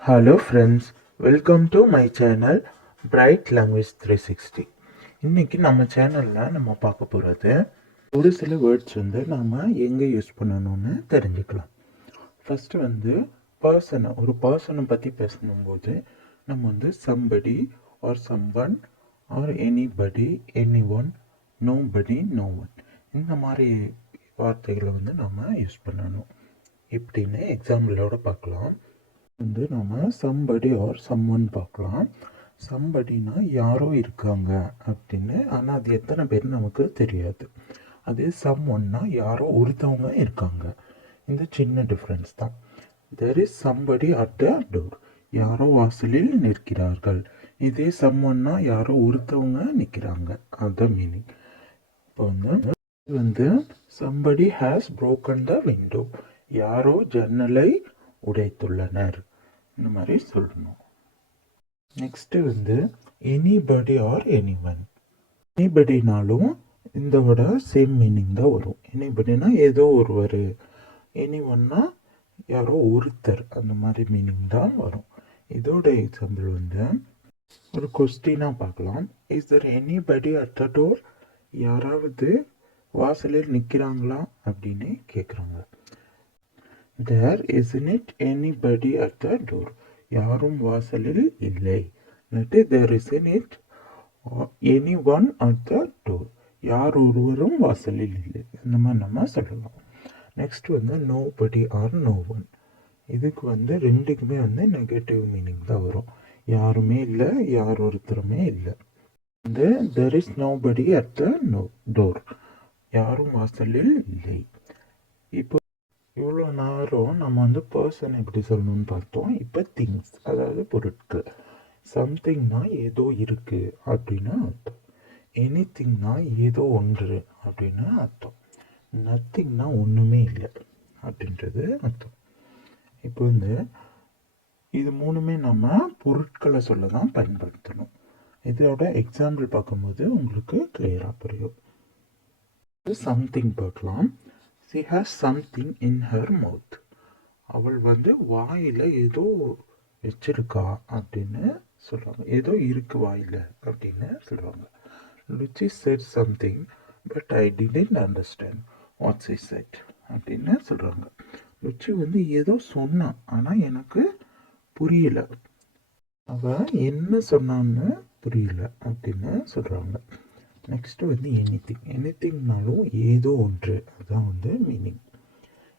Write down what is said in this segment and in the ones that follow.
Hello friends, welcome to my channel Bright Language 360. இன்னைக்கு நம்ம சேனலில் நம்ம பார்க்க போகிறது ஒரு சில வேர்ட்ஸ் வந்து நம்ம எங்கே யூஸ் பண்ணணும்னு தெரிஞ்சுக்கலாம். ஃபஸ்ட்டு வந்து ஒரு பர்சனை பற்றி பேசணும்போது நம்ம வந்து somebody or someone or anybody, anyone, nobody, no one இந்த மாதிரி வார்த்தைகளை வந்து நம்ம யூஸ் பண்ணணும். இப்படின்னு எக்ஸாம்பிளோட பார்க்கலாம். வந்து நம்ம somebody or someone பார்க்கலாம். somebodyனா யாரோ இருக்காங்க அப்படின்னு, ஆனால் அது எத்தனை பேர் நமக்கு தெரியாது. அதே someoneனா யாரோ ஒருத்தவங்க இருக்காங்க. இந்த சின்ன டிஃப்ரென்ஸ் தான். there is somebody at the door, யாரோ வாசலில் நிற்கிறார்கள். இதே someoneனா யாரோ ஒருத்தவங்க நிற்கிறாங்க, அதுதான் மீனிங். இப்போ வந்து somebody has broken the window, யாரோ ஜன்னலை உடைத்துள்ளனர், இந்த மாதிரி சொல்லணும். நெக்ஸ்ட்டு வந்து எனிபடி ஆர் எனிவன். எனிபடினாலும் இதோட சேம் மீனிங் தான் வரும். எனிபடினா ஏதோ ஒருவர், எனிவன்னா யாரோ ஒருத்தர், அந்த மாதிரி மீனிங் தான் வரும். இதோட எக்ஸாம்பிள் வந்து ஒரு கொஸ்டினாக பார்க்கலாம். Is Dhar anybody at the door, யாராவது வாசலில் நிற்கிறாங்களா அப்படின்னு கேட்குறாங்க. There isn't anybody at the door, யாரும் வாசலில் இல்லை. there isn't anyone at the door, யார் ஒருவரும் வாசலில் இல்லை. இந்த மாதிரி நம்ம சொல்லலாம். நெக்ஸ்ட் வந்து nobody or no one. இதுக்கு வந்து ரெண்டுக்குமே வந்து நெகட்டிவ் மீனிங் தான் வரும். யாருமே இல்லை, யார் ஒருத்தருமே இல்லை. வந்து there is nobody at the door, யாரும் வாசலில் இல்லை. இப்போ இவ்வளோ நேரம் நம்ம வந்து பர்சன் எப்படி சொல்லணும்னு பார்த்தோம். இப்போ திங்ஸ், அதாவது பொருட்கள். சம்திங்னா ஏதோ இருக்குது அப்படின்னு அர்த்தம். எனிதிங்னா ஏதோ ஒன்று அப்படின்னு அர்த்தம். நத்திங்னா ஒன்றுமே இல்லை அப்படின்றது அர்த்தம். இப்போ வந்து இது மூணுமே நம்ம பொருட்களை சொல்ல தான் பயன்படுத்தணும். இதோட எக்ஸாம்பிள் பார்க்கும்போது உங்களுக்கு கிளியராக புரியும். சம்திங் பார்க்கலாம். She has something in her mouth, அவள் வந்து வாயில் ஏதோ வச்சிருக்கா அப்படின்னு சொல்கிறாங்க. ஏதோ இருக்கு வாயில் அப்படின்னு சொல்கிறாங்க. Lucy said something but I didn't understand what she said அப்படின்னு சொல்கிறாங்க. லுச்சி வந்து ஏதோ சொன்னான், ஆனால் எனக்கு புரியல, அவள் என்ன சொன்னான்னு புரியல அப்படின்னு சொல்கிறாங்க. நெக்ஸ்ட்டு வந்து எனிதிங்னாலும் ஏதோ ஒன்று, அதுதான் வந்து மீனிங்.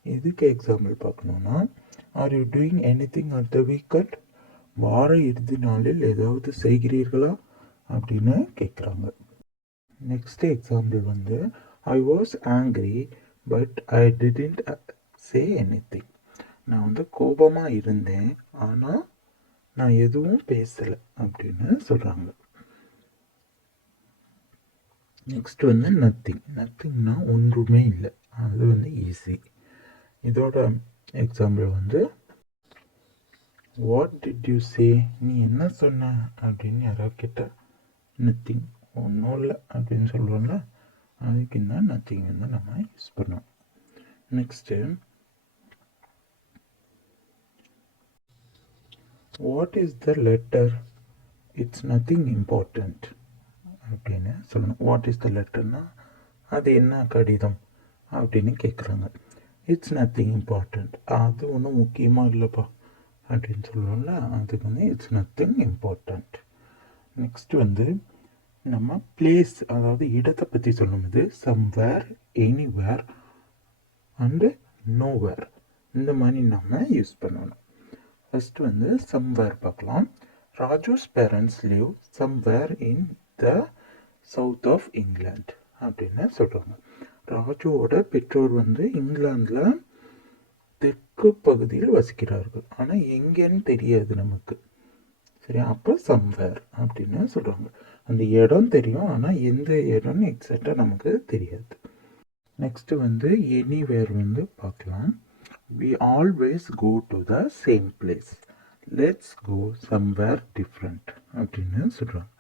எதுக்கு எக்ஸாம்பிள் பார்க்கணுன்னா, are you doing anything at the weekend, வார இறுதி நாளில் ஏதாவது செய்கிறீர்களா அப்படின்னு கேட்குறாங்க. நெக்ஸ்ட்டு எக்ஸாம்பிள் வந்து I was angry but I didn't say anything, நான் வந்து கோபமாக இருந்தேன் ஆனால் நான் எதுவும் பேசலை அப்படின்னு சொல்கிறாங்க. நெக்ஸ்ட் வந்து நத்திங்னா ஒன்றுமே இல்லை, அது வந்து ஈஸி. இதோட எக்ஸாம்பிள் வந்து வாட் டிட் யூ சே, நீ என்ன சொன்ன அப்படின்னு யாராவது கேட்டால் நத்திங், ஒன்றும் இல்லை அப்படின்னு சொல்லுவோம்ல, அதுக்கு தான் நத்திங் வந்து நம்ம யூஸ் பண்ணோம். Next what is the letter, it's nothing important அப்படின்னு சொல்லணும். வாட் இஸ் த லெட்டர்னா அது என்ன கடிதம் அப்படின்னு கேட்குறாங்க. இட்ஸ் நத்திங் இம்பார்ட்டண்ட், அது ஒன்றும் முக்கியமாக இல்லைப்பா அப்படின்னு சொல்லுவோம்ல, அதுக்கு வந்து இட்ஸ் நத்திங் இம்பார்ட்டண்ட். நெக்ஸ்ட் வந்து நம்ம பிளேஸ், அதாவது இடத்தை பற்றி சொல்லும்போது சம்வேர், எனிவேர் அண்டு நோவேர், இந்த மாதிரி நம்ம யூஸ் பண்ணணும். ஃபஸ்ட்டு வந்து சம்வேர் பார்க்கலாம். Raju's parents live somewhere in the south of England அப்படின்னு சொல்கிறாங்க. ராஜுவோட பெற்றோர் வந்து இங்கிலாந்தில் தெற்கு பகுதியில் வசிக்கிறார்கள், ஆனால் எங்கேன்னு தெரியாது நமக்கு. சரி, அப்போ சம்வேர் அப்படின்னு சொல்கிறாங்க. அந்த இடம் தெரியும், ஆனால் எந்த இடம்னு எக்ஸாக்டாக நமக்கு தெரியாது. நெக்ஸ்ட்டு வந்து எனிவேர் வந்து பார்க்கலாம். we always go to the same place, let's go somewhere different அப்படின்னு சொல்கிறாங்க.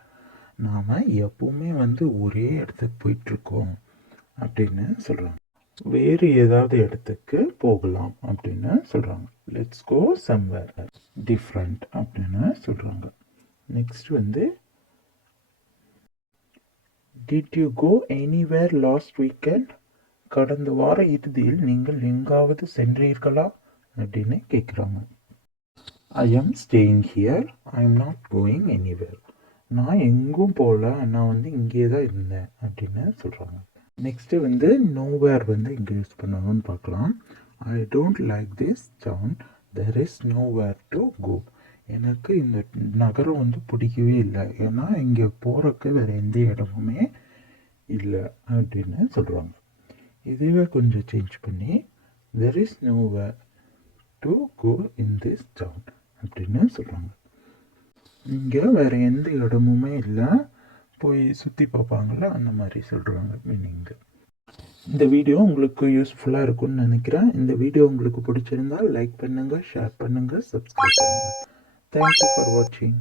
நாம் எப்பவுமே வந்து ஒரே இடத்துக்கு போயிட்டுருக்கோம் அப்படின்னு சொல்கிறாங்க. வேறு ஏதாவது இடத்துக்கு போகலாம் அப்படின்னு சொல்கிறாங்க. லெட்ஸ் கோ சம்வேர் டிஃப்ரெண்ட் அப்படின்னு சொல்கிறாங்க. நெக்ஸ்ட் வந்து did you go anywhere last weekend? கடந்த வார இறுதியில் நீங்கள் எங்காவது சென்றீர்களா அப்படின்னு கேட்குறாங்க. I am staying here, I am not going anywhere. நான் எங்கும் போகல, நான் வந்து இங்கே தான் இருந்தேன் அப்படின்னு சொல்கிறாங்க. நெக்ஸ்ட்டு வந்து நோவேர் வந்து இங்கே யூஸ் பண்ணணும்னு பார்க்கலாம். I don't like this town, there is nowhere to go. எனக்கு இந்த நகரம் வந்து பிடிக்கவே இல்லை, ஏன்னா இங்கே போகிறக்கு வேறு எந்த இடமுமே இல்லை அப்படின்னு சொல்கிறாங்க. இதுவே கொஞ்சம் சேஞ்ச் பண்ணி there is nowhere to go in this town அப்படின்னு சொல்கிறாங்க. இங்கே வேறு எந்த இடமுமே இல்லை, போய் சுற்றி பார்ப்பாங்கள்ல, அந்த மாதிரி சொல்கிறாங்க மீனிங்கு. இந்த வீடியோ உங்களுக்கு யூஸ்ஃபுல்லாக இருக்கும்னு நினைக்கிறேன். இந்த வீடியோ உங்களுக்கு பிடிச்சிருந்தால் லைக் பண்ணுங்கள், ஷேர் பண்ணுங்கள், சப்ஸ்கிரைப் பண்ணுங்கள். தேங்க்யூ ஃபார் வாட்சிங்.